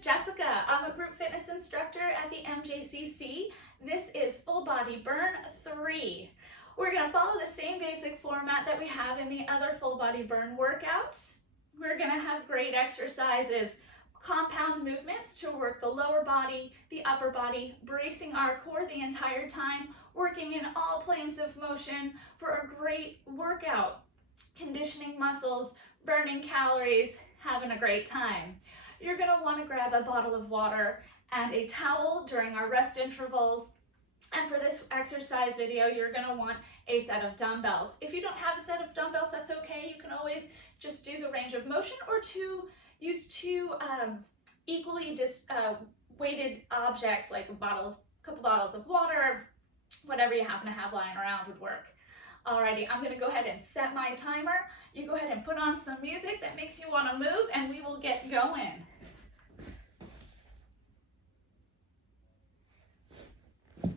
is Jessica. I'm a group fitness instructor at the MJCC. This is Full Body Burn 3. We're going to follow the same basic format that we have in the other full body burn workouts. We're going to have great exercises, compound movements to work the lower body, the upper body, bracing our core the entire time, working in all planes of motion for a great workout, conditioning muscles, burning calories, having a great time. You're going to want to grab a bottle of water and a towel during our rest intervals. And for this exercise video, you're going to want a set of dumbbells. If you don't have a set of dumbbells, that's okay. You can always just do the range of motion or use two equally weighted objects like a couple bottles of water, whatever you happen to have lying around would work. Alrighty, I'm going to go ahead and set my timer. You go ahead and put on some music that makes you want to move, and we will get going.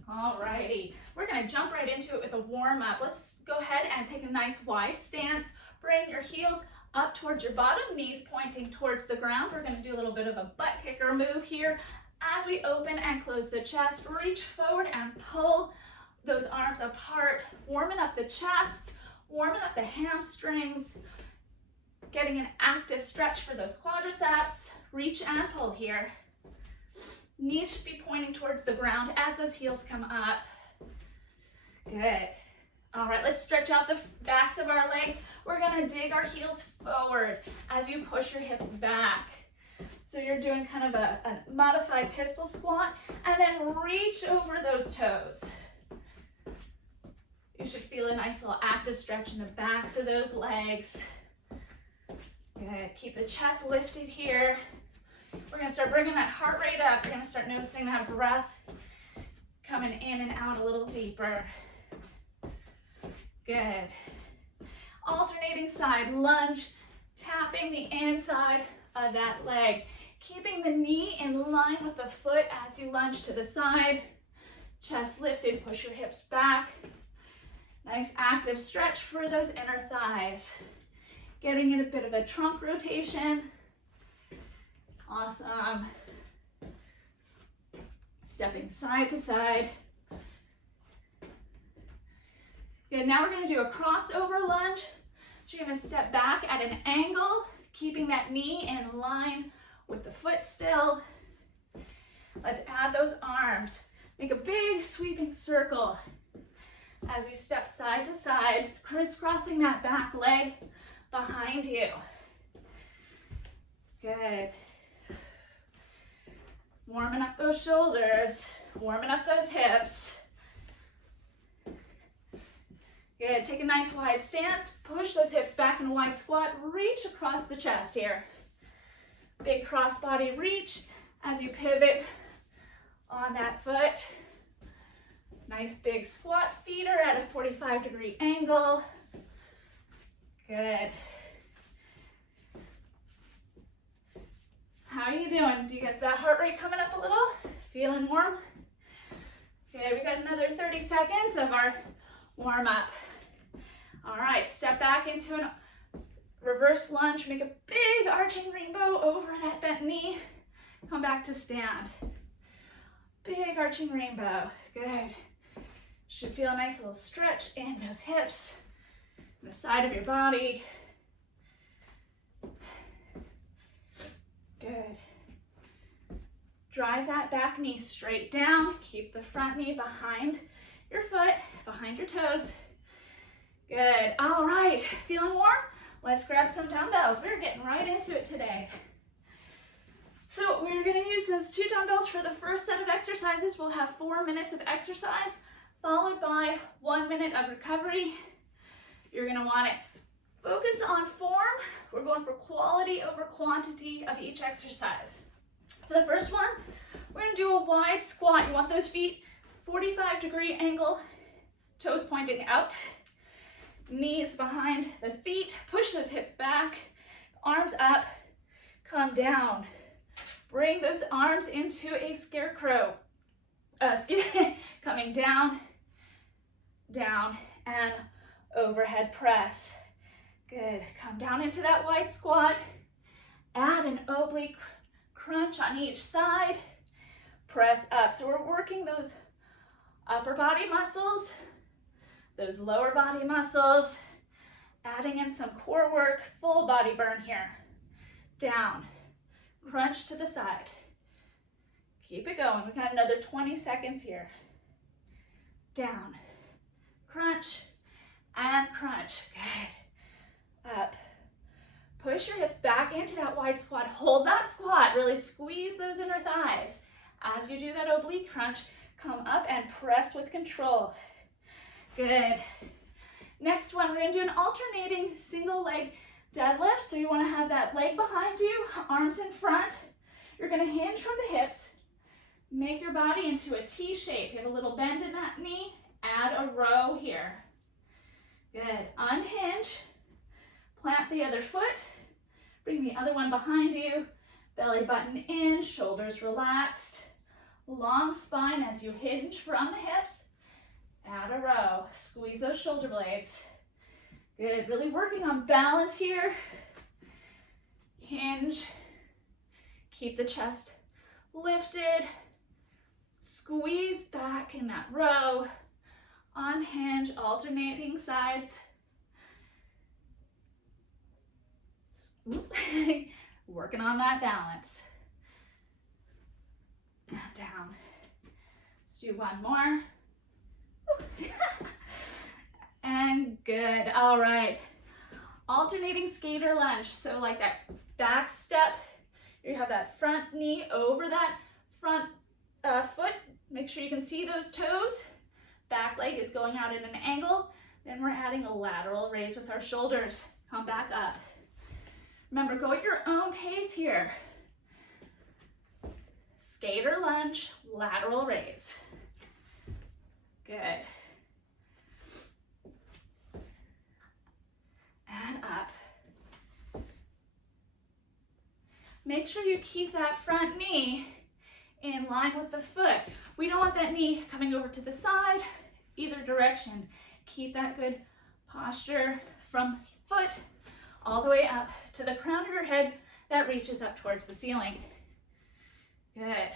Alrighty, we're going to jump right into it with a warm-up. Let's go ahead and take a nice wide stance. Bring your heels up towards your bottom, knees pointing towards the ground. We're going to do a little bit of a butt kicker move here. As we open and close the chest, reach forward and pull those arms apart, warming up the chest, warming up the hamstrings, getting an active stretch for those quadriceps. Reach and pull here. Knees should be pointing towards the ground as those heels come up. Good. All right, let's stretch out the backs of our legs. We're gonna dig our heels forward as you push your hips back. So you're doing kind of a modified pistol squat, and then reach over those toes. You should feel a nice little active stretch in the backs of those legs. Good. Keep the chest lifted here. We're going to start bringing that heart rate up. You're going to start noticing that breath coming in and out a little deeper. Good. Alternating side lunge, tapping the inside of that leg. Keeping the knee in line with the foot as you lunge to the side. Chest lifted, push your hips back. Nice active stretch for those inner thighs. Getting in a bit of a trunk rotation. Awesome. Stepping side to side. Good, now we're going to do a crossover lunge. So you're going to step back at an angle, keeping that knee in line with the foot still. Let's add those arms. Make a big sweeping circle as you step side to side, crisscrossing that back leg behind you. Good. Warming up those shoulders, warming up those hips. Good, take a nice wide stance, push those hips back in a wide squat, reach across the chest here. Big crossbody reach as you pivot on that foot. Nice big squat feeder at a 45-degree angle. Good. How are you doing? Do you get that heart rate coming up a little? Feeling warm? Good, we got another 30 seconds of our warm up. All right, step back into a reverse lunge. Make a big arching rainbow over that bent knee. Come back to stand. Big arching rainbow. Good. Should feel a nice little stretch in those hips, the side of your body. Good. Drive that back knee straight down. Keep the front knee behind your foot, behind your toes. Good. All right. Feeling warm? Let's grab some dumbbells. We're getting right into it today. So we're going to use those two dumbbells for the first set of exercises. We'll have 4 minutes of exercise, followed by 1 minute of recovery. You're going to want to focus on form. We're going for quality over quantity of each exercise. For the first one, we're going to do a wide squat. You want those feet 45-degree angle, toes pointing out, knees behind the feet. Push those hips back, arms up, come down. Bring those arms into a scarecrow. Coming down, down, and overhead press. Good. Come down into that wide squat. Add an oblique crunch on each side, press up. So we're working those upper body muscles, those lower body muscles, adding in some core work, full body burn here. Down, crunch to the side. Keep it going. We've got another 20 seconds here. Down, crunch, and crunch. Good. Up. Push your hips back into that wide squat. Hold that squat. Really squeeze those inner thighs. As you do that oblique crunch, come up and press with control. Good. Next one, we're going to do an alternating single leg deadlift. So you want to have that leg behind you, arms in front. You're going to hinge from the hips. Make your body into a T shape. You have a little bend in that knee. Add a row here. Good. Unhinge. Plant the other foot. Bring the other one behind you. Belly button in, shoulders relaxed. Long spine as you hinge from the hips. Add a row. Squeeze those shoulder blades. Good. Really working on balance here. Hinge. Keep the chest lifted. Squeeze back in that row. Unhinge, alternating sides. Working on that balance. And down. Let's do one more. And good. All right. Alternating skater lunge. So like that back step, you have that front knee over that front foot. Make sure you can see those toes. Back leg is going out at an angle. Then we're adding a lateral raise with our shoulders. Come back up. Remember, go at your own pace here. Skater lunge, lateral raise. Good. And up. Make sure you keep that front knee in line with the foot. We don't want that knee coming over to the side, either direction. Keep that good posture from foot all the way up to the crown of your head that reaches up towards the ceiling. Good.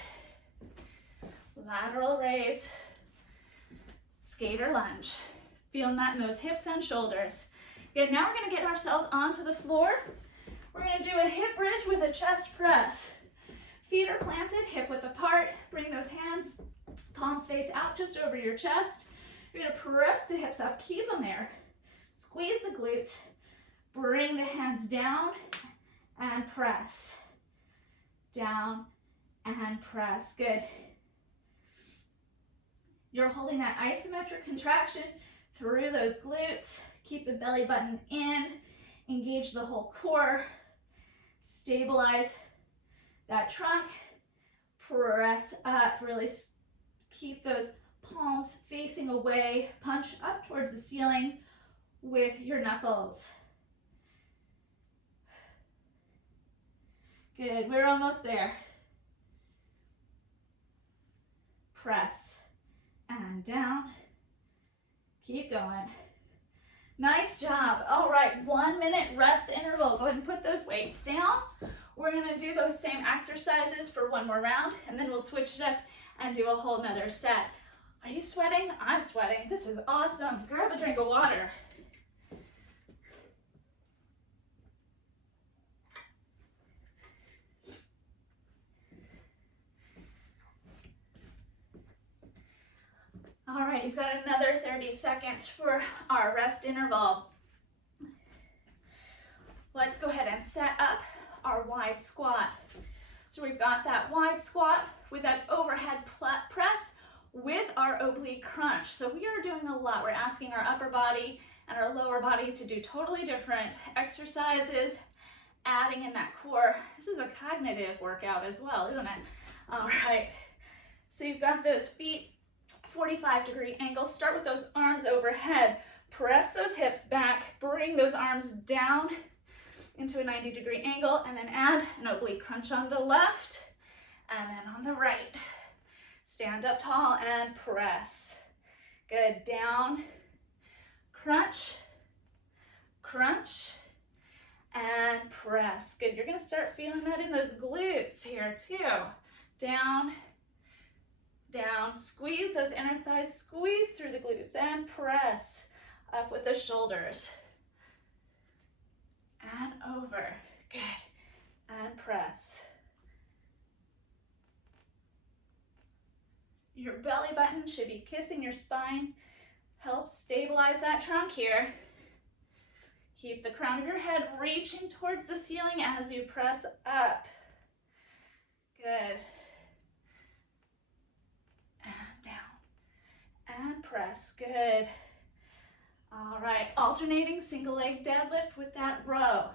Lateral raise, skater lunge. Feeling that in those hips and shoulders. Good, now we're gonna get ourselves onto the floor. We're gonna do a hip bridge with a chest press. Feet are planted, hip width apart. Bring those hands, palms face out just over your chest. You're gonna press the hips up, keep them there. Squeeze the glutes. Bring the hands down and press. Down and press. Good. You're holding that isometric contraction through those glutes. Keep the belly button in. Engage the whole core. Stabilize that trunk. Press up. Really keep those palms facing away. Punch up towards the ceiling with your knuckles. Good, we're almost there. Press and down. Keep going. Nice job. All right, 1 minute rest interval. Go ahead and put those weights down. We're gonna do those same exercises for one more round, and then we'll switch it up and do a whole nother set. Are you sweating? I'm sweating. This is awesome. Grab a drink of water. All right, you've got another 30 seconds for our rest interval. Let's go ahead and set up our wide squat. So we've got that wide squat with that overhead press with our oblique crunch. So we are doing a lot. We're asking our upper body and our lower body to do totally different exercises, adding in that core. This is a cognitive workout as well, isn't it? All right, so you've got those feet 45-degree angles. Start with those arms overhead. Press those hips back. Bring those arms down into a 90-degree angle, and then add an oblique crunch on the left and then on the right. Stand up tall and press. Good. Down, crunch, crunch, and press. press. Good, you're gonna start feeling that in those glutes here too. Down, down, squeeze those inner thighs, squeeze through the glutes and press up with the shoulders. And over, good, and press. Your belly button should be kissing your spine. Help stabilize that trunk here. Keep the crown of your head reaching towards the ceiling as you press up. Good. And down. And press. Good. All right, alternating single leg deadlift with that row.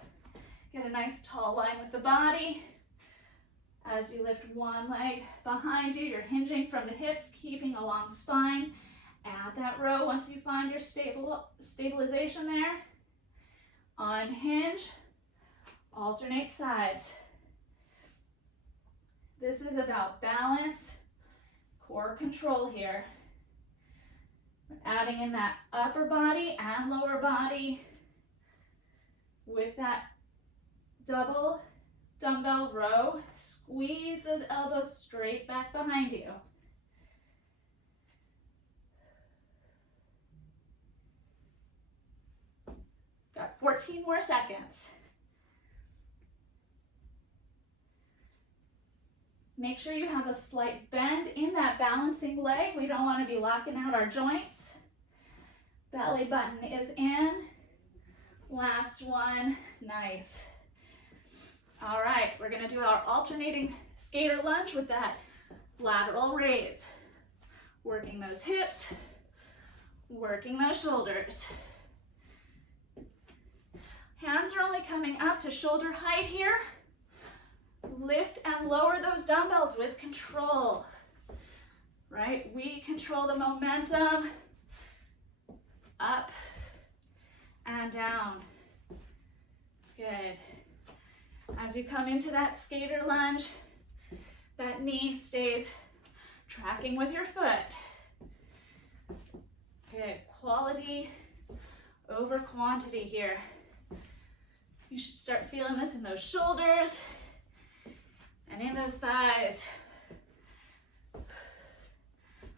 Get a nice tall line with the body. As you lift one leg behind you, you're hinging from the hips, keeping a long spine. Add that row once you find your stabilization there. Unhinge, alternate sides. This is about balance, core control here. We're adding in that upper body and lower body with that double dumbbell row. Squeeze those elbows straight back behind you. Got 14 more seconds. Make sure you have a slight bend in that balancing leg. We don't want to be locking out our joints. Belly button is in. Last one, nice. All right, we're gonna do our alternating skater lunge with that lateral raise. Working those hips, working those shoulders. Hands are only coming up to shoulder height here. Lift and lower those dumbbells with control, right? We control the momentum, up and down. Good. As you come into that skater lunge, that knee stays tracking with your foot. Good, quality over quantity here. You should start feeling this in those shoulders and in those thighs.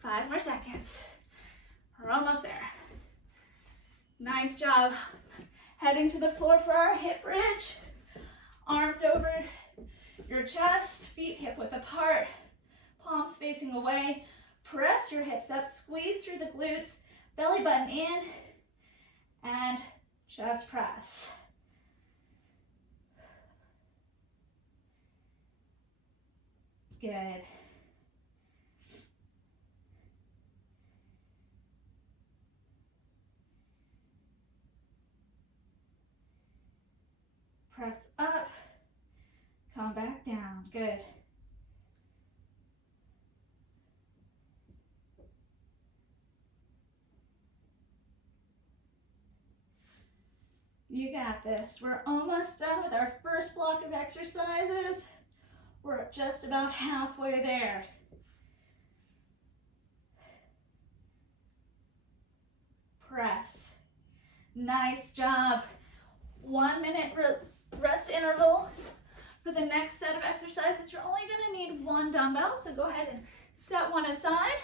5 more seconds. We're almost there. Nice job. Heading to the floor for our hip bridge. Arms over your chest, feet hip width apart, palms facing away. Press your hips up, squeeze through the glutes, belly button in, and chest press. Good. Press up, come back down. Good. You got this. We're almost done with our first block of exercises. We're just about halfway there. Press. Nice job. 1 minute rest interval for the next set of exercises. You're only going to need one dumbbell, so go ahead and set one aside.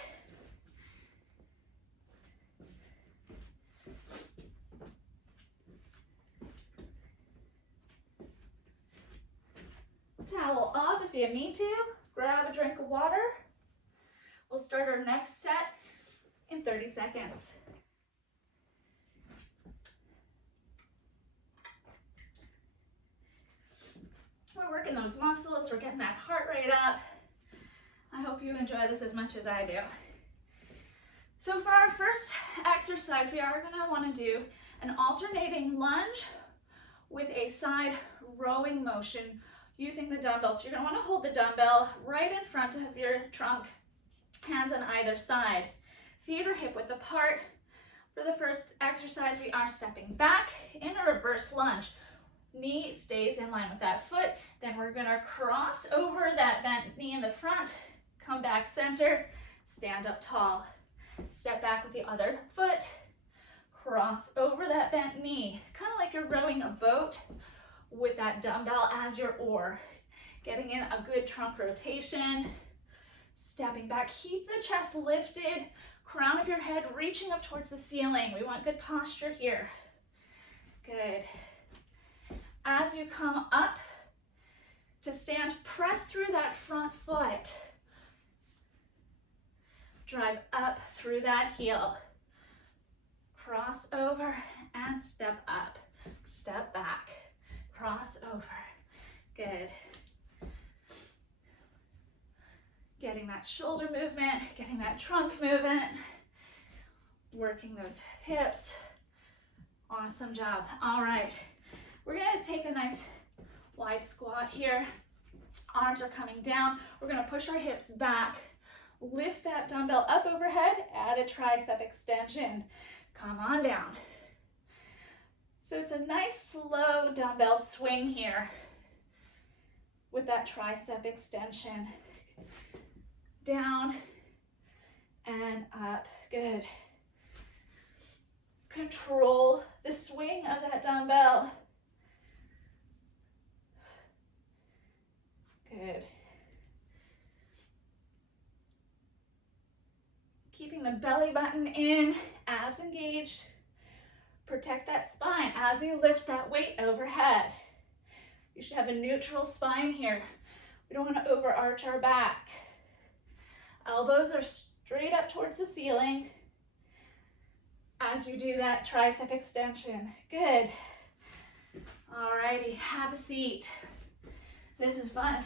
Towel off if you need to. Grab a drink of water. We'll start our next set in 30 seconds. We're working those muscles, we're getting that heart rate up. I hope you enjoy this as much as I do. So for our first exercise, we are going to want to do an alternating lunge with a side rowing motion using the dumbbell. So you're going to want to hold the dumbbell right in front of your trunk, hands on either side. Feet are hip width apart. For the first exercise, we are stepping back in a reverse lunge. Knee stays in line with that foot. Then we're going to cross over that bent knee in the front, come back center, stand up tall. Step back with the other foot, cross over that bent knee, kind of like you're rowing a boat with that dumbbell as your oar. Getting in a good trunk rotation, stepping back, keep the chest lifted, crown of your head reaching up towards the ceiling. We want good posture here. Good. As you come up to stand, press through that front foot. Drive up through that heel. Cross over and step up. Step back. Cross over. Good. Getting that shoulder movement, getting that trunk movement, working those hips. Awesome job. All right, we're gonna take a nice wide squat here. Arms are coming down. We're gonna push our hips back, lift that dumbbell up overhead, add a tricep extension. Come on down. So it's a nice slow dumbbell swing here with that tricep extension. Down and up. Good. Control the swing of that dumbbell. Good. Keeping the belly button in, abs engaged. Protect that spine as you lift that weight overhead. You should have a neutral spine here. We don't want to overarch our back. Elbows are straight up towards the ceiling as you do that tricep extension. Good. Alrighty, have a seat. This is fun.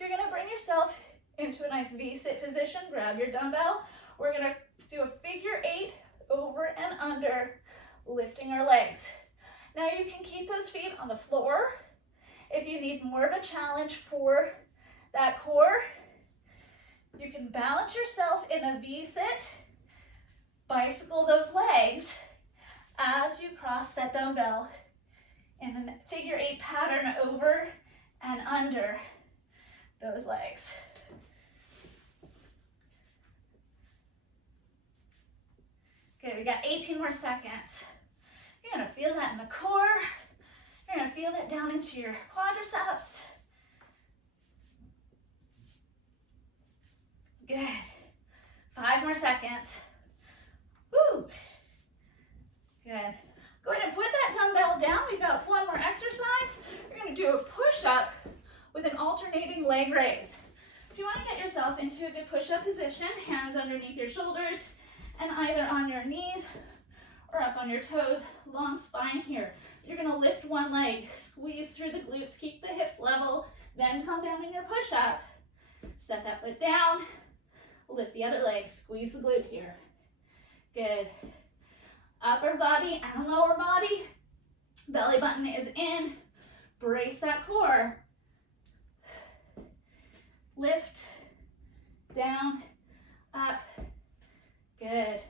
You're gonna bring yourself into a nice V-sit position. Grab your dumbbell. We're gonna do a figure 8 over and under, lifting our legs. Now you can keep those feet on the floor. If you need more of a challenge for that core, you can balance yourself in a V-sit, bicycle those legs as you cross that dumbbell in a figure 8 pattern over and under those legs. Okay, we got 18 more seconds. You're gonna feel that in the core. You're gonna feel that down into your quadriceps. Good. 5 more seconds. Woo. Good. Go ahead and put that dumbbell down. We've got one more exercise. You're going to do a push-up with an alternating leg raise. So you want to get yourself into a good push-up position, hands underneath your shoulders, and either on your knees or up on your toes, long spine here. You're going to lift one leg, squeeze through the glutes, keep the hips level, then come down in your push-up. Set that foot down. Lift the other leg, squeeze the glute here. Good. Upper body and lower body. Belly button is in. Brace that core. Lift, down, up. Good.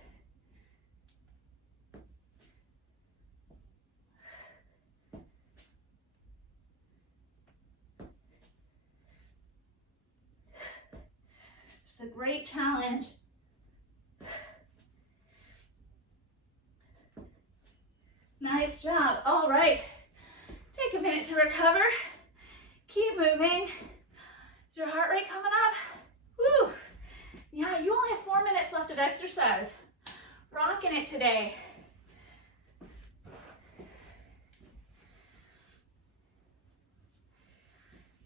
Just a great challenge. Nice job. All right. Take a minute to recover. Keep moving. Is your heart rate coming up? Woo! Yeah, you only have 4 minutes left of exercise. Rocking it today.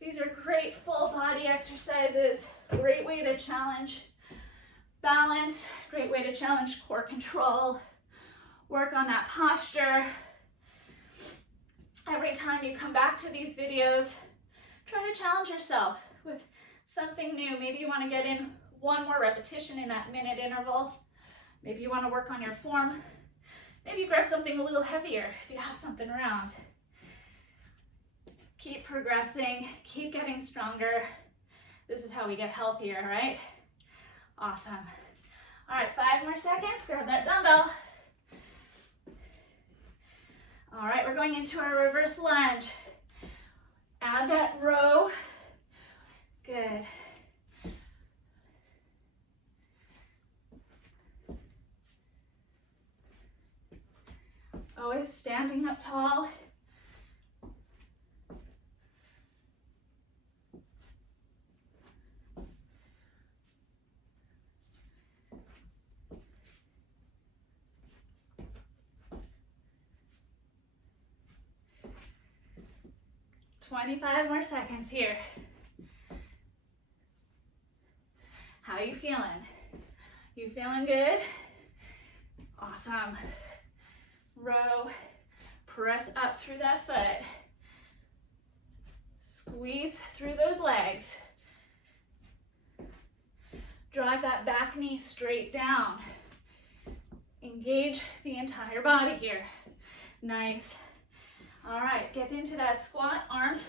These are great full body exercises. Great way to challenge balance. Great way to challenge core control. Work on that posture. Every time you come back to these videos, try to challenge yourself with something new. Maybe you want to get in one more repetition in that minute interval. Maybe you want to work on your form. Maybe you grab something a little heavier if you have something around. Keep progressing, keep getting stronger. This is how we get healthier, right? Awesome. All right, 5 more seconds. Grab that dumbbell. All right, we're going into our reverse lunge. Add that row. Good. Always standing up tall. 25 more seconds here. How are you feeling? You feeling good? Awesome. Row, press up through that foot. Squeeze through those legs. Drive that back knee straight down. Engage the entire body here. Nice. All right, get into that squat, arms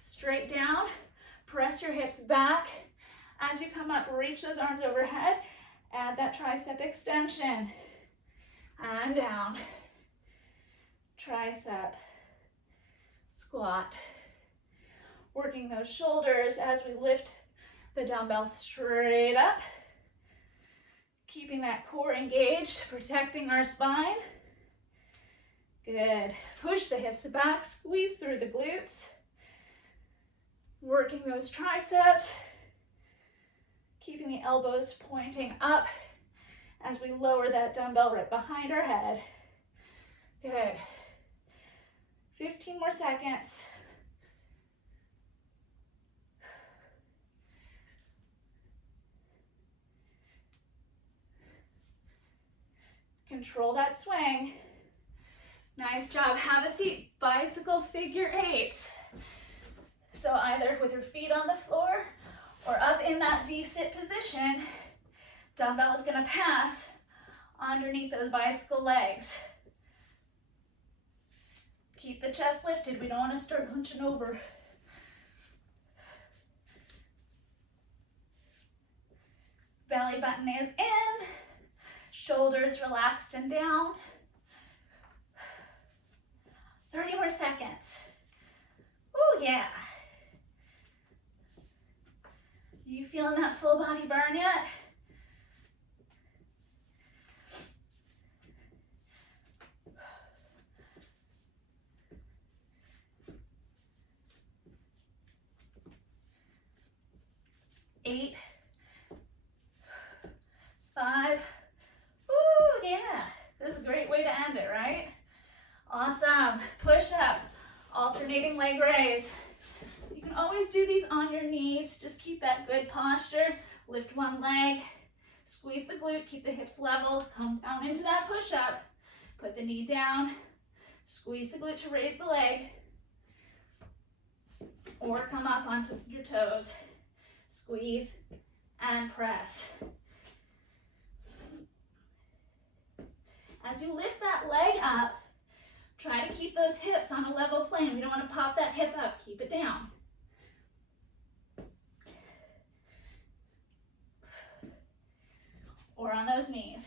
straight down. Press your hips back. As you come up, reach those arms overhead. Add that tricep extension. And down. Tricep. Squat. Working those shoulders as we lift the dumbbell straight up. Keeping that core engaged, protecting our spine. Good. Push the hips back, squeeze through the glutes. Working those triceps. Keeping the elbows pointing up as we lower that dumbbell right behind our head. Good. 15 more seconds. Control that swing. Nice job. Have a seat. Bicycle figure 8. So either with your feet on the floor or up in that V-sit position, dumbbell is going to pass underneath those bicycle legs. Keep the chest lifted. We don't want to start hunching over. Belly button is in. Shoulders relaxed and down. 30 more seconds. Oh yeah. You feeling that full body burn yet? Eight, 5. Ooh, yeah. This is a great way to end it, right? Awesome. Push up. Alternating leg raise. You can always do these on your knees. Just keep that good posture. Lift one leg. Squeeze the glute. Keep the hips level. Come down into that push up. Put the knee down. Squeeze the glute to raise the leg. Or come up onto your toes. Squeeze and press. As you lift that leg up, try to keep those hips on a level plane. We don't want to pop that hip up. Keep it down. Or on those knees.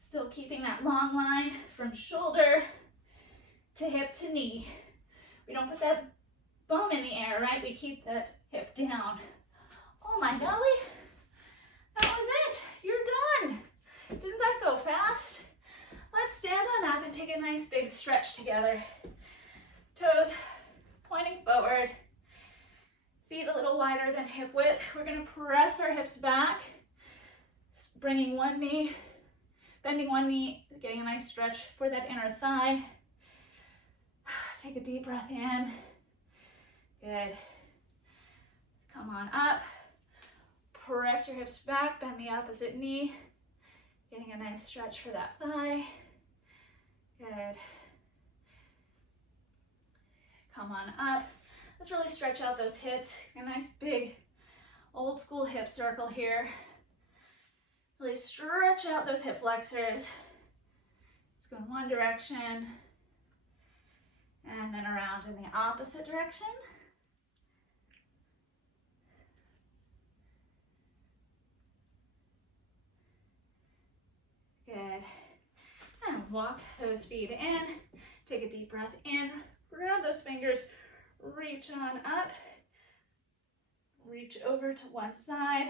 Still keeping that long line from shoulder to hip to knee. We don't put that bum in the air, right? We keep the hip down. Oh my golly, that was it. You're done. Didn't that go fast? Let's stand on up and take a nice big stretch together. Toes pointing forward. Feet a little wider than hip width. We're gonna press our hips back, bringing one knee, bending one knee, getting a nice stretch for that inner thigh. Take a deep breath in. Good. Come on up. Press your hips back, bend the opposite knee. Getting a nice stretch for that thigh. Good. Come on up. Let's really stretch out those hips. A nice big old school hip circle here. Really stretch out those hip flexors. Let's go in one direction. And then around in the opposite direction. Good. And walk those feet in. Take a deep breath in. Grab those fingers. Reach on up. Reach over to one side.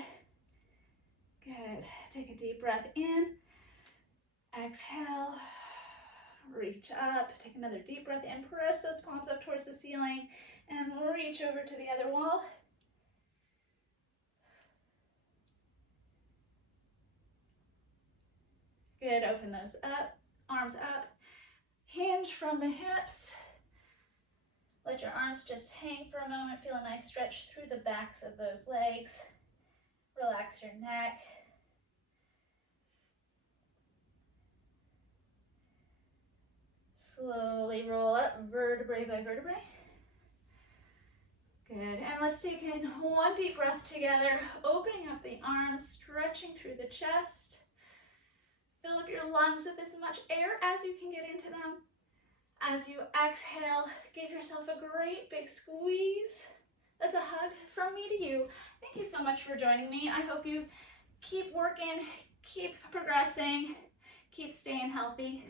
Good. Take a deep breath in. Exhale. Reach up. Take another deep breath in. Press those palms up towards the ceiling. And reach over to the other wall. Good, open those up, arms up. Hinge from the hips. Let your arms just hang for a moment. Feel a nice stretch through the backs of those legs. Relax your neck. Slowly roll up, vertebrae by vertebrae. Good, and let's take in one deep breath together, opening up the arms, stretching through the chest. Fill up your lungs with as much air as you can get into them. As you exhale, give yourself a great big squeeze. That's a hug from me to you. Thank you so much for joining me. I hope you keep working, keep progressing, keep staying healthy.